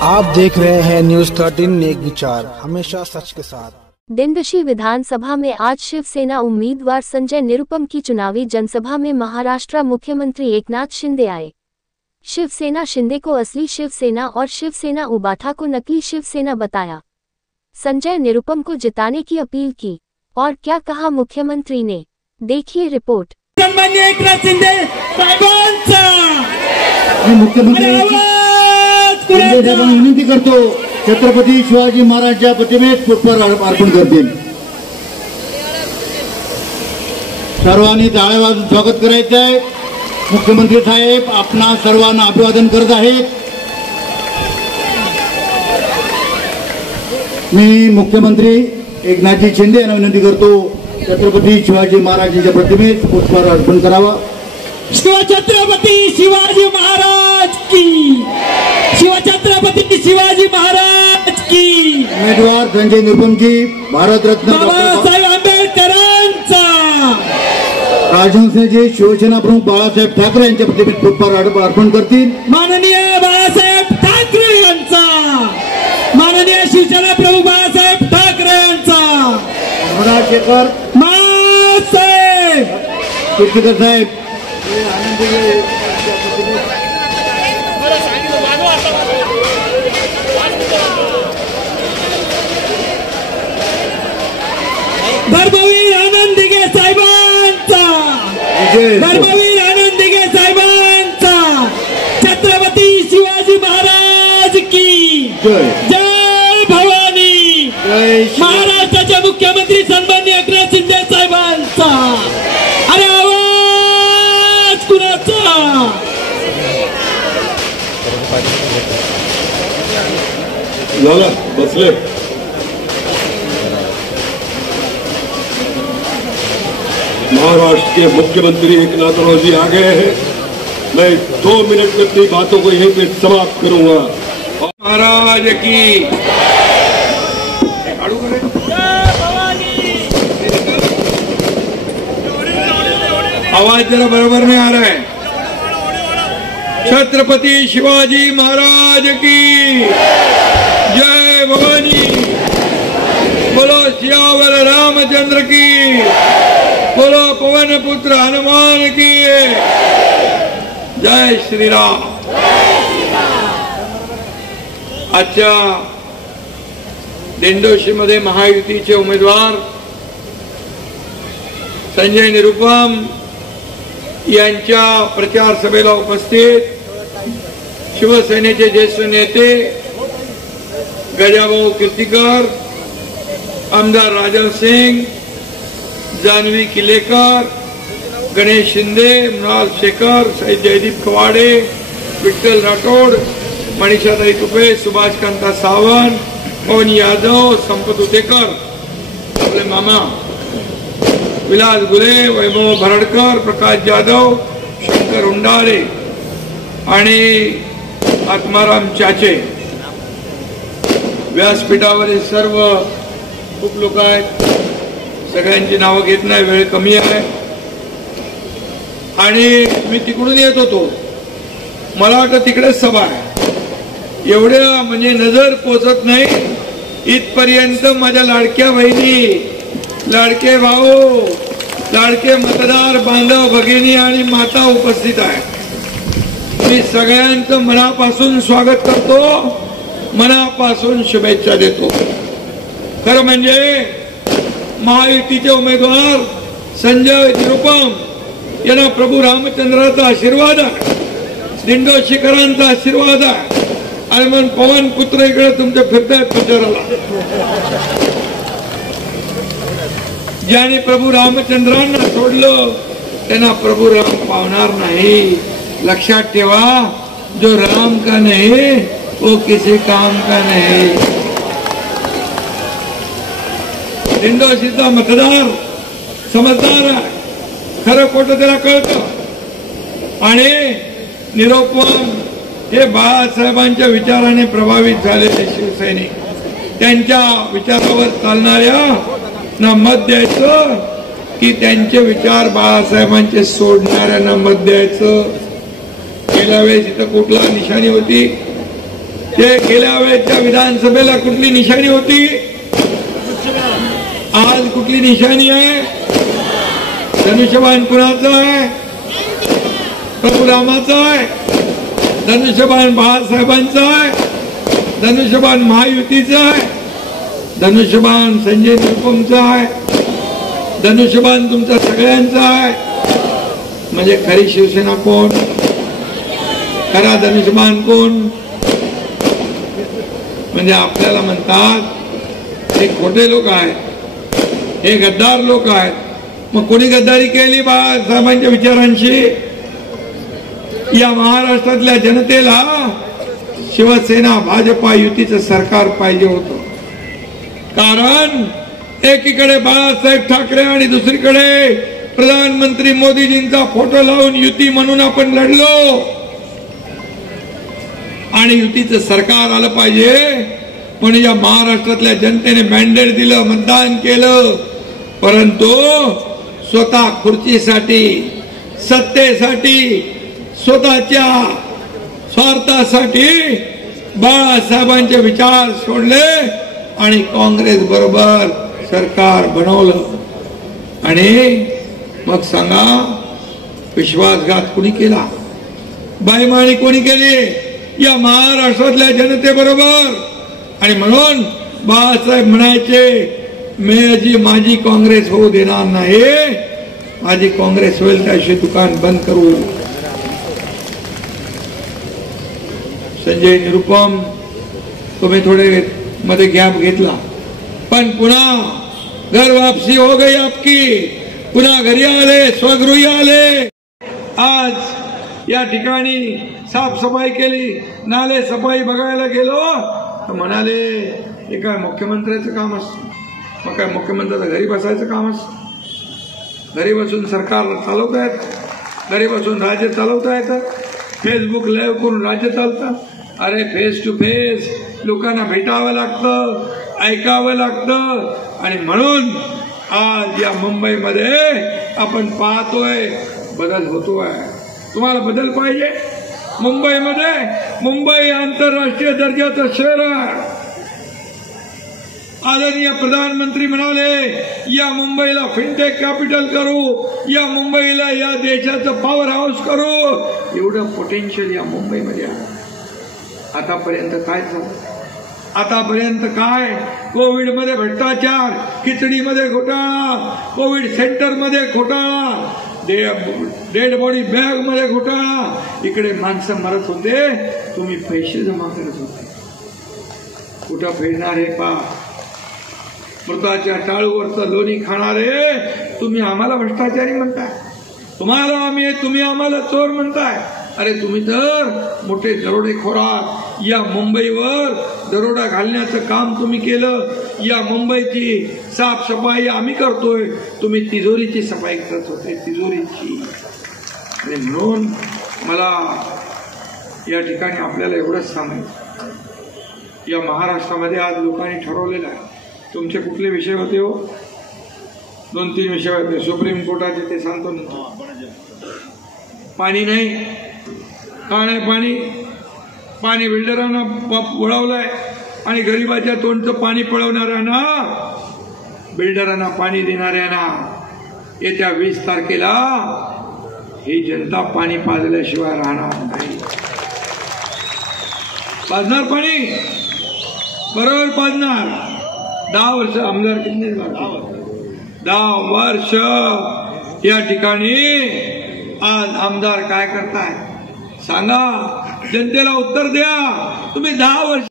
आप देख रहे हैं न्यूज़ 13 नेक विचार, हमेशा सच के साथ। दिंडोशी विधानसभा में आज शिवसेना उम्मीदवार संजय निरुपम की चुनावी जनसभा में महाराष्ट्र मुख्यमंत्री एकनाथ शिंदे आए। शिवसेना शिंदे को असली शिवसेना और शिवसेना उबाठा को नकली शिवसेना बताया। संजय निरुपम को जिताने की अपील की और क्या कहा मुख्यमंत्री ने, देखिए रिपोर्ट। सन्माननीय एकनाथ शिंदे साहेबांचा मुख्यमंत्री विनंती करतो छत्रपती शिवाजी महाराजांच्या प्रतिमेस पुष्पहार अर्पण करतील। सर्वांनी टाळ्या वाजवून स्वागत करायचं आहे। मुख्यमंत्री साहेब आपणा सर्वांना अभिवादन करत आहेत। मी मुख्यमंत्री एकनाथ शिंदे यांना विनंती करतो छत्रपती शिवाजी महाराजांच्या प्रतिमेस पुष्पहार अर्पण करावा। शिवछत्रपती शिवाजी महाराज की, शिवछत्रपती शिवाजी महाराज की। उमेदवार संजय निरुपमजी भारतरत्न बाबासाहेब आंबेडकरांचा, राजहंसजी शिवसेना प्रमुख बाळासाहेब ठाकरे यांच्या प्रतिमेत पुष्पहार अर्पण करतील। माननीय बाळासाहेब ठाकरे यांचा, माननीय शिवसेना प्रमुख बाळासाहेब ठाकरे यांचा, शेखर मासाहेब कीर्तिकर साहेब धर्मवीर आनंद दिघे साहेबांचा, धर्मवीर आनंद दिघे साहेबांचा, छत्रपती शिवाजी महाराज की जय भवानी। महाराष्ट्राचे मुख्यमंत्री सन्माननीय एकनाथ शिंदे साहेबांचा। अरे आवाज कुणाचा? झाला बसले। महाराष्ट्र के मुख्यमंत्री एकनाथ जी आ गए हैं। मैं 2 मिनट में अपनी बातों को यहीं पे समाप्त करूंगा। महाराज की आवाज जरा बराबर नहीं आ रहा है। छत्रपति शिवाजी महाराज की जय भवानी। बोलो सियावर रामचंद्र की, बोलो पवन पुत्र हनुमान की जय श्री राम। आजच्या दिंडोशी मध्ये महायुतीचे उमेदवार संजय निरुपम यांच्या प्रचार सभेला उपस्थित शिवसेनेचे ज्येष्ठ नेते गजाभाऊ कीर्तिकर, आमदार राजन सिंग, जानवी किलेकर, गणेश शिंदे, मृणाल शेखर, जयदीप कवाडे, विठ्ठल राठोड, मनीषाताई तुपे, सुभाष कांता सावंत, पवन यादव, संपत उतेकर, आपले मामा विलास गुले, वैभव भरडकर, प्रकाश जाधव, शंकर उंडारे आणि आत्माराम चाचे। व्यासपीठावरील सर्व खूप लोक आहेत, सगळ्यांची नावं घेत नाही, वेळ कमी आहे। आणि मी तिकडून येत होतो, मला वाटतं तिकडेच सभा आहे, एवढ्या म्हणजे नजर पोचत नाही इथपर्यंत। माझ्या लाडक्या बहिणी, लाडके भाऊ, लाडके मतदार बांधव भगिनी आणि माता उपस्थित आहे। मी सगळ्यांचं मनापासून स्वागत करतो, मनापासून शुभेच्छा देतो। खरं म्हणजे महायुतीचे उमेदवार संजय निरुपम यांना प्रभू रामचंद्राचा आशीर्वाद आहे, दिंडोशीकरांचा आशीर्वाद आहे। आणि मग पवन पुत्र इकडे तुमच्या फिरतायत प्रचाराला। ज्याने प्रभू रामचंद्रांना सोडलं त्यांना प्रभू राम पावणार नाही। लक्षात ठेवा, जो राम का नहीं वो किसी काम का नहीं। दिंडोशीचा मतदार समजदार आहे, खरं खोटं त्याला कळतं। आणि निरुपम हे बाळासाहेबांच्या विचाराने प्रभावित झालेले शिवसैनिक, त्यांच्या विचारावर चालणाऱ्या ना मत द्यायचं की त्यांचे विचार बाळासाहेबांचे सोडणाऱ्यांना मत द्यायचं। गेल्या वेळेस इथं कुठला निशाणी होती, ते गेल्या वेळेच्या विधानसभेला कुठली निशाणी होती, आज कुठली निशाणी आहे? धनुष्यबाण कुणाचं आहे? प्रभू रामाचं आहे? धनुष्यबाण बाळासाहेबांचं आहे? धनुष्यबाण महायुतीचं आहे? धनुष्यबाण संजय निरुपमचं आहे? धनुष्यबाण तुमच्या सगळ्यांचं आहे? म्हणजे खरी शिवसेना कोण? खरा धनुष्यबाण कोण? म्हणजे आपल्याला म्हणतात हे खोटे लोक आहेत, हे गद्दार लोक आहेत. मग कोणी गद्दारी केली बाळासाहेबांच्या विचारांशी? या महाराष्ट्रातल्या जनतेला शिवसेना भाजपा युतीचं सरकार पाहिजे होतं. कारण एकीकडे बाळासाहेब ठाकरे आणि दुसरीकडे प्रधानमंत्री मोदीजींचा फोटो लावून युती म्हणून आपण लढलो आणि युतीचं सरकार आलं पाहिजे. पण या महाराष्ट्रातल्या जनतेने मॅन्डेट दिलं, मतदान केलं, परंतु स्वतः खुर्चीसाठी, सत्तेसाठी, स्वतःच्या स्वार्थासाठी बाळासाहेबांचे विचार सोडले आणि काँग्रेस बरोबर सरकार बनवलं. आणि मग सांगा विश्वासघात कोणी केला? बाईमानी कोणी केली? या महाराष्ट्रातल्या जनतेबरोबर. आणि म्हणून बाळासाहेब म्हणायचे मी माझी काँग्रेस होऊ देणार नाही, माझी काँग्रेस होईल त्याशी दुकान बंद करू. संजय निरुपम तुम्ही थोडे मध्ये गॅप घेतला, पण पुन्हा घर वापसी हो गई आपकी, पुन्हा घरी आले, स्वगृही आले. आज या ठिकाणी साफसफाई केली, नाले सफाई बघायला गेलो तर म्हणाले हे काय मुख्यमंत्र्याचं काम असतं? मग काय मुख्यमंत्र्याचं घरी बसायचं काम असतं? घरी बसून सरकार चालवता येतं, घरी बसून राज्य चालवता येतं, फेसबुक लाईव्ह करून राज्य चालतं. अरे फेस टू फेस लोकांना भेटावं लागतं, ऐकावं लागतं. आणि म्हणून आज या मुंबईमध्ये आपण पाहतोय बदल होतोय. तुम्हाला बदल पाहिजे मुंबईमध्ये? मुंबई आंतरराष्ट्रीय दर्जाचं शहर आहे. आदरणीय प्रधानमंत्री म्हणाले या मुंबईला फिनटेक कॅपिटल करू, या मुंबईला या देशाचं पॉवर हाऊस करू. एवढं पोटेन्शियल या मुंबईमध्ये आहे. आतापर्यंत काय झालं? आतापर्यंत काय? कोविडमध्ये भ्रष्टाचार, खिचडीमध्ये घोटाळा, कोविड सेंटरमध्ये घोटाळा, डेड बॉडी बॅग मध्ये घोटाळा. इकडे माणसं मरत होते, तुम्ही पैसे जमा करत होते. कुठं फिरणारे पा मृताच्या टाळूवरचं लोणी खाणारे तुम्ही आम्हाला भ्रष्टाचारी म्हणताय, तुम्ही आम्हाला चोर म्हणताय. अरे तुम्ही तर मोठे दरोडेखोर आहात. या मुंबईवर दरोडा घालण्याचं काम तुम्ही केलं. या मुंबईची साफसफाई आम्ही करतोय, तुम्ही तिजोरीची सफाई करत होते, तिजोरीची. आणि म्हणून मला या ठिकाणी आपल्याला एवढंच सांगायचं, या महाराष्ट्रामध्ये आज लोकांनी ठरवलेलं आहे. तुमचे कुठले विषय होते हो? 2-3 विषय होते सुप्रीम कोर्टाचे, ते सांगतो ना. पाणी नाही, का नाही पाणी बिल्डरांना वळवलंय आणि गरिबाच्या तोंडचं पाणी पळवणाऱ्यांना, बिल्डरांना पाणी देणाऱ्यांना येत्या 20 तारखेला ही जनता पाणी पाजल्याशिवाय राहणार नाही. पाजणार पाणी, बरोबर पाजणार. 10 वर्ष आमदार किती झाले? 10 वर्ष या ठिकाणी आज आमदार काय करताय सांगा? जनतेला उत्तर द्या. तुम्ही 10 वर्ष